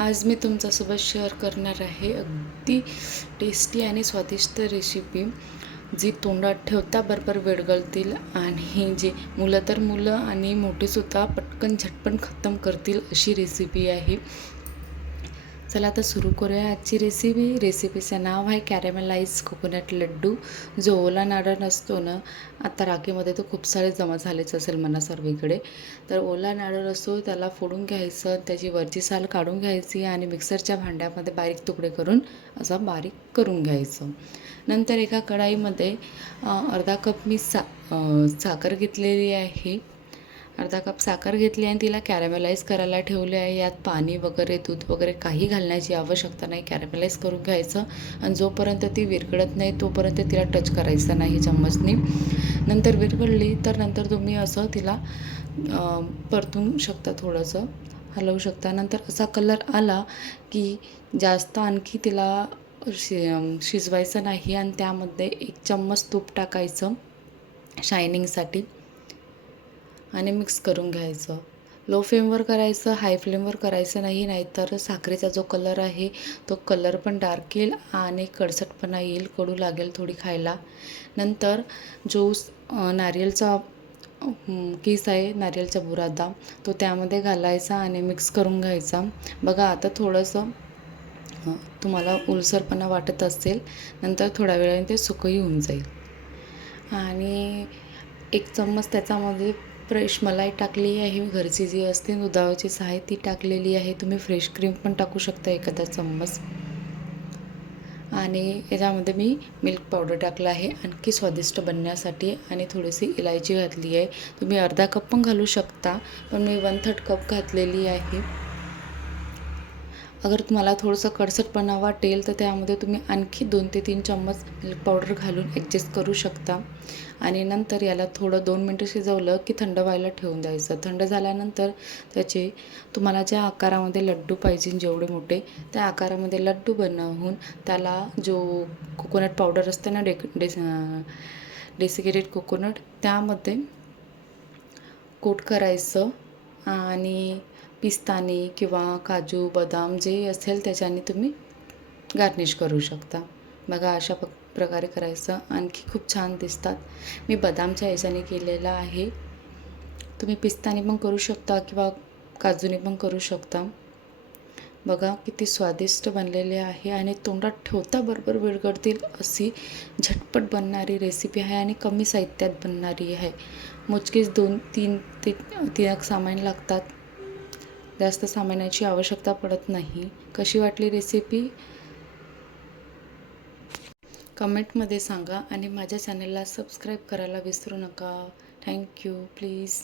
आज मी तुमच्यासोबत शेअर करणार आहे अगदी टेस्टी आणि स्वादिष्ट रेसिपी जी तोंडात ठेवता बरोबर विरघळतील आणि जे मुलं तर मुलं आणि मोठेसुद्धा पटकन झटपट खतम करतील अशी रेसिपी आहे. चला आता सुरू करूया आजची रेसिपी रेसिपीचं नाव आहे कॅरेमलाइज कोकोनट लड्डू. जो ओला नारळ असतो ना आता राखीमध्ये तर खूप सारे जमा झालेच असेल म्हणा सर्वीकडे. तर ओला नारळ असतो त्याला फोडून घ्यायचं त्याची वरची साल काढून घ्यायची आणि मिक्सरच्या भांड्यामध्ये बारीक तुकडे करून असं बारीक करून घ्यायचं. नंतर एका कढाईमध्ये अर्धा कप मी सा साखर घेतलेली आहे. अर्धा कप साखर घेतली आणि तिला कॅरेमलाइज करायला ठेवले आहे. यात पाणी वगैरे दूध वगैरे काही घालण्याची आवश्यकता नाही. कॅरेमलाइज करून घ्यायचं आणि जोपर्यंत ती विरघळत नाही तोपर्यंत तिला टच करायचं नाही चम्मचनी. नंतर विरघळली तर नंतर तुम्ही असं तिला परतून शकता थोडंसं हलवू शकता. नंतर असा कलर आला की जास्त आणखी तिला शि शिजवायचं नाही आणि त्यामध्ये एक चम्मच तूप टाकायचं शायनिंगसाठी आणि मिक्स करून घ्यायचं. लो फ्लेमवर करायचं हाय फ्लेमवर करायचं नाही नाहीतर साखरेचा जो कलर आहे तो कलर पण डार्क येईल आणि कडसटपणा येईल कडू लागेल थोडी खायला. नंतर जो नारियलचा अम, किस आहे नारियलचा बुरादा तो त्यामध्ये घालायचा आणि मिक्स करून घ्यायचा. बघा आता थोडंसं तुम्हाला उलसरपणा वाटत असेल नंतर थोड्या वेळाने ते सुकंही होऊन जाईल. आणि एक चम्मच त्याच्यामध्ये फ्रेश मलाई टाकली आहे. मी घरची जी असते दुधाचीच आहे ती टाकलेली आहे. तुम्ही फ्रेश क्रीम पण टाकू शकता एखादा चम्मच. आणि याच्यामध्ये मी मिल्क पावडर टाकला आहे. आणखी स्वादिष्ट बनण्यासाठी आणि थोडीशी इलायची घातली आहे. तुम्ही अर्धा कप पण घालू शकता पण मी वन थर्ड कप घातलेली आहे. अगर तुम्हाला थोडंसं कडसटपणा वाटेल तर त्यामध्ये तुम्ही आणखी दोन ते तीन चम्मच मिल्क पावडर घालून ॲडजस्ट करू शकता. आणि नंतर याला थोडं दोन मिनटं शिजवलं की थंड व्हायला ठेवून द्यायचं. थंड झाल्यानंतर त्याचे तुम्हाला ज्या आकारामध्ये लड्डू पाहिजे जेवढे मोठे त्या आकारामध्ये लड्डू बनवून त्याला जो कोकोनट पावडर असते ना डेक डेस डेसिकेटेड कोकोनट त्यामध्ये कोट करायचं आणि पिस्ताने किंवा काजू बदाम जे असेल त्याच्याने तुम्ही गार्निश करू शकता. बघा अशा प प्रकारे करायचं. आणखी खूप छान दिसतात. मी बदामच्या याच्याने केलेला आहे. तुम्ही पिस्ताने पण करू शकता किंवा काजूने पण करू शकता. बघा किती स्वादिष्ट बनलेले आहे आणि तोंडात ठेवता बरोबर विरघळतील अशी झटपट बनणारी रेसिपी आहे आणि कमी साहित्यात बनणारी आहे. मोजकेच दोन तीन ते तीन सामान लागतात. जास्त सामानाची आवश्यकता पडत नाही. कशी वाटली रेसिपी कमेंटमध्ये सांगा आणि माझ्या चॅनलला सबस्क्राईब करायला विसरू नका. Thank you please